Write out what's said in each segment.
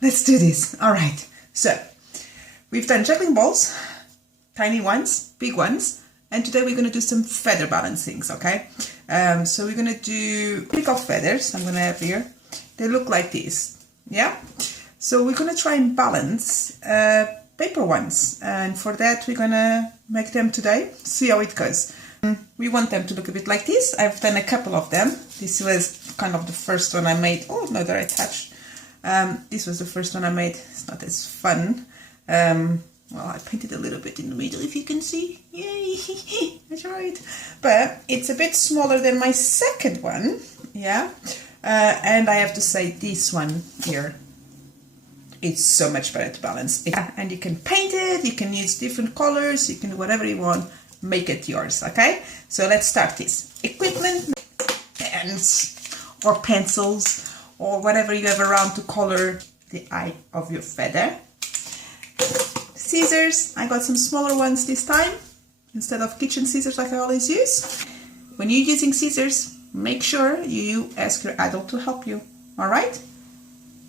let's do this. All right, so we've done juggling balls, tiny ones, big ones, and today we're going to do some feather balancings, okay? So we're going to do peacock feathers. I'm going to have here. They look like this, yeah? So we're going to try and balance paper ones, and for that we're going to make them today, see how it goes. We want them to look a bit like this. I've done a couple of them. This was kind of the first one I made. Oh no, they're attached. This was the first one I made. It's not as fun. Well, I painted a little bit in the middle, if you can see. Yay! That's right. But it's a bit smaller than my second one, yeah. And I have to say, this one here, it's so much better to balance. And you can paint it, you can use different colors, you can do whatever you want, make it yours, okay? So let's start this. Equipment, pens or pencils or whatever you have around to color the eye of your feather. Scissors, I got some smaller ones this time, instead of kitchen scissors like I always use. When you're using scissors, make sure you ask your adult to help you, alright?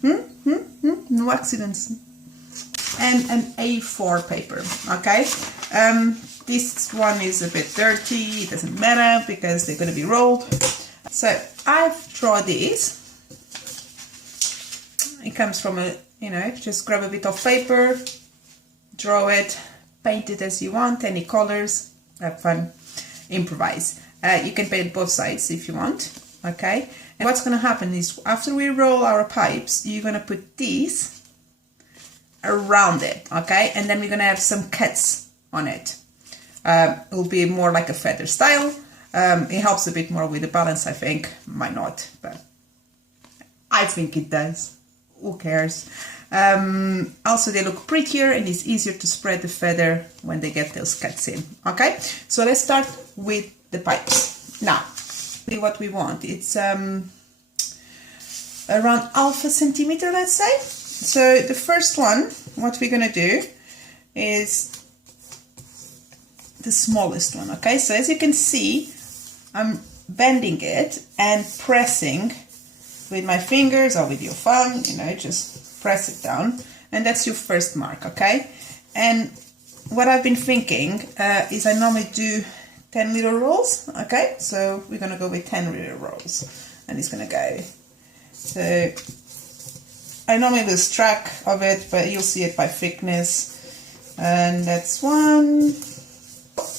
No accidents. And an A4 paper, okay? This one is a bit dirty, it doesn't matter because they're going to be rolled. So I've drawn this. It comes from a, just grab a bit of paper, draw it, paint it as you want, any colors, have fun, improvise. You can paint both sides if you want, okay? And what's going to happen is after we roll our pipes, you're going to put these around it, okay? And then we're going to have some cuts on it. It will be more like a feather style. It helps a bit more with the balance, I think. Might not, but I think it does. Who cares? Also, they look prettier and it's easier to spread the feather when they get those cuts in, okay? So let's start with the pipes. Now, what we want, it's around half a centimeter, let's say. So the first one, what we're gonna do is the smallest one, okay? So as you can see, I'm bending it and pressing with my fingers or with your thumb, just press it down, and that's your first mark, okay? And what I've been thinking is I normally do 10 little rolls, okay? So we're gonna go with 10 little rolls, and it's gonna go. So I normally lose track of it, but you'll see it by thickness, and that's 1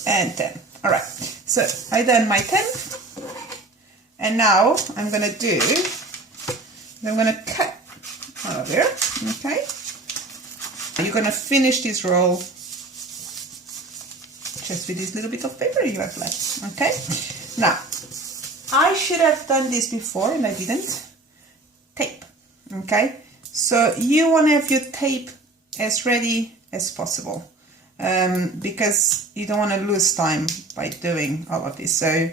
and 10. All right, so I done my 10, and now I'm gonna cut out of here, okay? You're gonna finish this roll just with this little bit of paper you have left, okay? Now, I should have done this before and I didn't. Tape, okay? So you want to have your tape as ready as possible because you don't want to lose time by doing all of this. So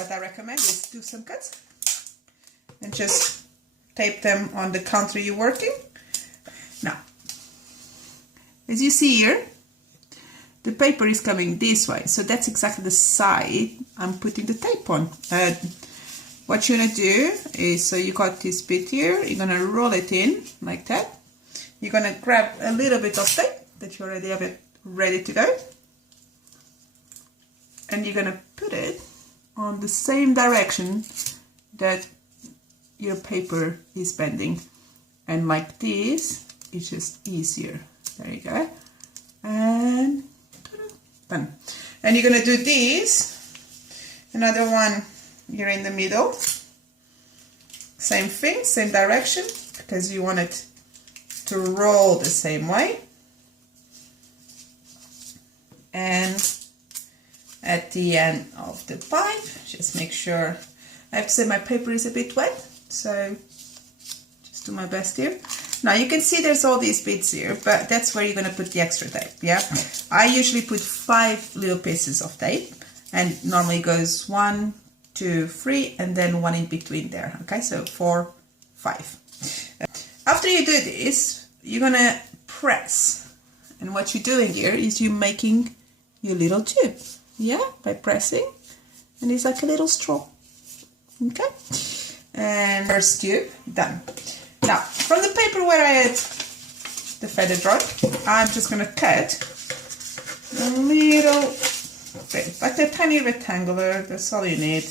what I recommend is do some cuts and just tape them on the counter you're working. Now, as you see here, the paper is coming this way, so that's exactly the side I'm putting the tape on. What you're gonna do is, so you got this bit here, you're gonna roll it in like that. You're gonna grab a little bit of tape that you already have it ready to go, and you're gonna put it on the same direction that your paper is bending, and like this, it's just easier. There you go, and done. And you're gonna do this, another one here in the middle, same thing, same direction, because you want it to roll the same way. And at the end of the pipe, just make sure, I have to say my paper is a bit wet, so just do my best here. Now you can see there's all these bits here, but that's where you're going to put the extra tape, yeah? I usually put 5 little pieces of tape, and normally goes 1, 2, 3, and then 1 in between there, okay? So 4, 5. After you do this, you're going to press, and what you're doing here is you're making your little tube, yeah? By pressing, and it's like a little straw, okay? And first tube, done. Now, from the paper where I had the feather rod, I'm just going to cut a little bit, like a tiny rectangular, that's all you need,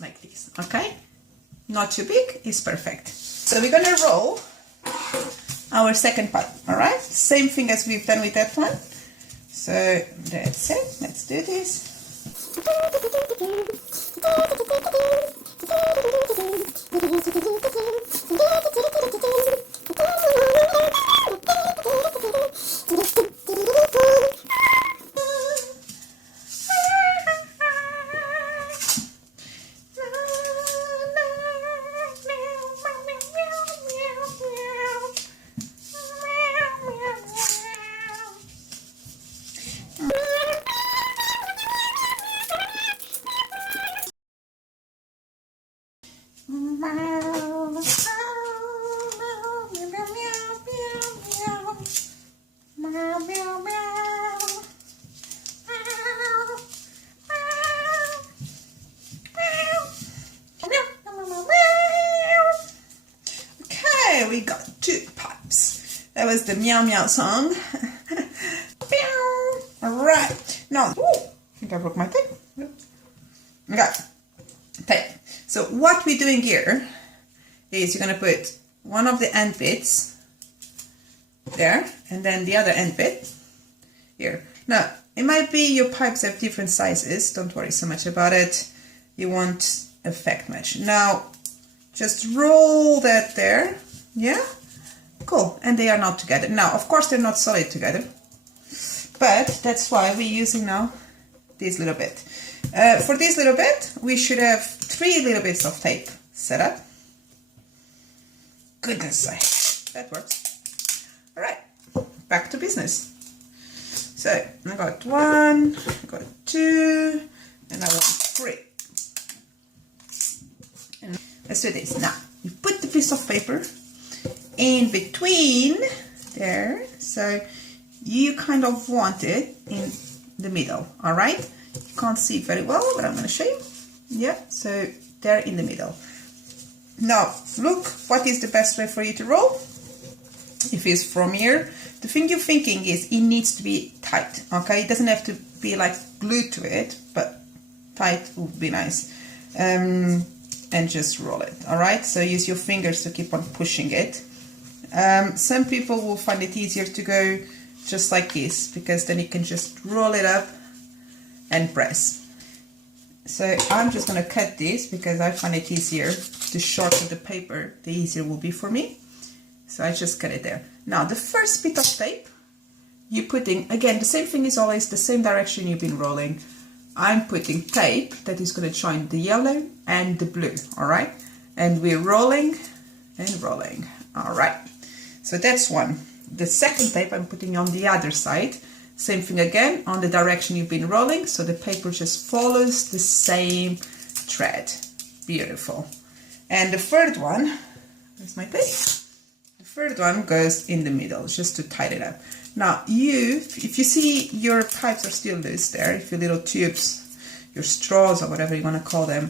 like this, okay? Not too big, it's perfect. So we're going to roll our second pipe, alright? Same thing as we've done with that one. So that's it, let's do this. Okay, we got 2 pipes. That was the meow meow song. Alright, now, I think I broke my tape. Okay, tape. So what we're doing here is you're going to put one of the end bits there, and then the other end bit here. Now, it might be your pipes have different sizes, don't worry so much about it, you won't affect much. Now, just roll that there, yeah? Cool, and they are not together. Now, of course, they're not solid together, but that's why we're using now this little bit. For this little bit, we should have 3 little bits of tape set up. Goodness sake, that works. All right, back to business. So I got 1, I got 2, and I want 3. And let's do this. Now, you put the piece of paper in between there, so you kind of want it in the middle, all right? You can't see very well, but I'm going to show you. Yeah, so they're in the middle. Now, look, what is the best way for you to roll? If it's from here, the thing you're thinking is it needs to be tight, okay? It doesn't have to be like glued to it, but tight would be nice. And just roll it, all right? So use your fingers to keep on pushing it. Some people will find it easier to go just like this, because then you can just roll it up and press. So I'm just going to cut this because I find it easier. The shorter the paper, the easier it will be for me. So I just cut it there. Now the first bit of tape, you're putting, again, the same thing is always the same direction you've been rolling. I'm putting tape that is going to join the yellow and the blue, all right? And we're rolling and rolling, all right? So that's one. The second tape I'm putting on the other side. Same thing again, on the direction you've been rolling, so the paper just follows the same thread. Beautiful. And the third one, where's my tape? The third one goes in the middle, just to tighten it up. Now, if you see your pipes are still loose there, if your little tubes, your straws or whatever you want to call them,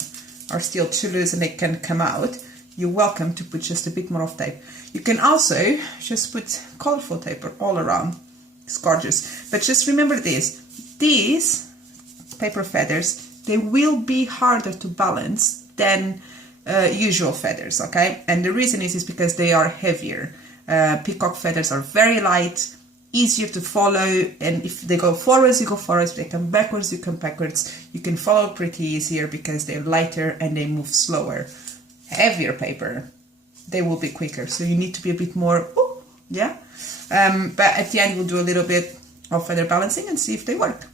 are still too loose and they can come out, you're welcome to put just a bit more of tape. You can also just put colorful tape all around. It's gorgeous. But just remember this, these paper feathers, they will be harder to balance than usual feathers, okay? And the reason is because they are heavier. Peacock feathers are very light, easier to follow, and if they go forwards, you go forwards, if they come backwards, you come backwards. You can follow pretty easier because they're lighter and they move slower. Heavier paper, they will be quicker, so you need to be a bit more, yeah? But at the end, we'll do a little bit of feather balancing and see if they work.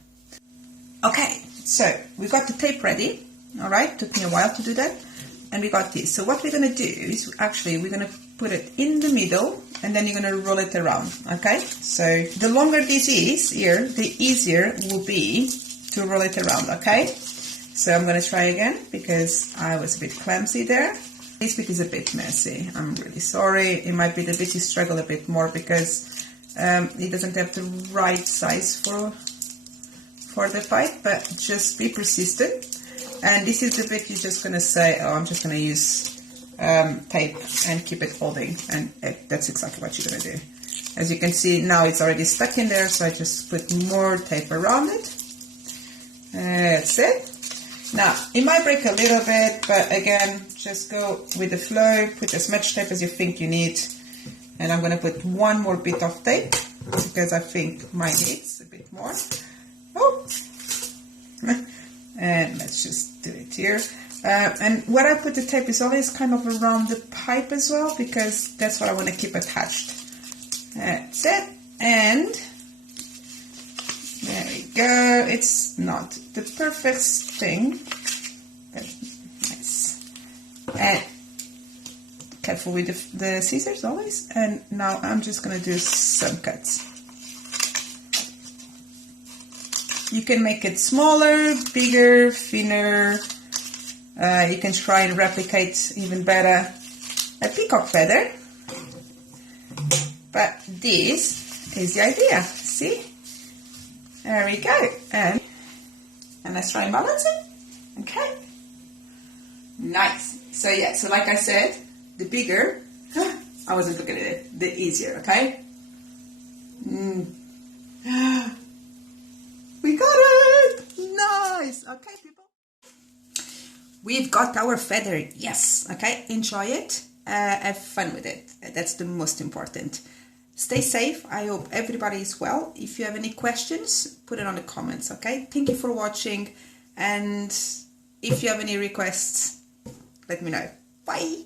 Okay, so we got the tape ready, all right? Took me a while to do that. And we got this. So what we're going to do is actually we're going to put it in the middle and then you're going to roll it around, okay? So the longer this is here, the easier it will be to roll it around, okay? So I'm going to try again because I was a bit clumsy there. This bit is a bit messy. I'm really sorry. It might be the bit you struggle a bit more because it doesn't have the right size for the pipe, but just be persistent. And this is the bit you're just going to say, oh, I'm just going to use tape and keep it holding, and that's exactly what you're going to do. As you can see now it's already stuck in there, so I just put more tape around it. That's it. Now it might break a little bit, but again, just go with the flow, put as much tape as you think you need, and I'm going to put one more bit of tape because I think mine needs a bit more. Oh, and let's just do it here. And where I put the tape is always kind of around the pipe as well, because that's what I want to keep attached. That's it, and there we go. It's not the perfect thing, but nice. And careful with the scissors always. And now I'm just going to do some cuts. You can make it smaller, bigger, thinner. You can try and replicate even better a peacock feather. But this is the idea. See? There we go. And let's try and balance it. Okay. Nice. So yeah, so like I said, the bigger, I wasn't looking at it, the easier, okay? We got it! Nice! Okay, people. We've got our feather, yes, okay? Enjoy it, have fun with it. That's the most important. Stay safe. I hope everybody is well. If you have any questions, put it on the comments, okay? Thank you for watching, and if you have any requests, let me know. Bye!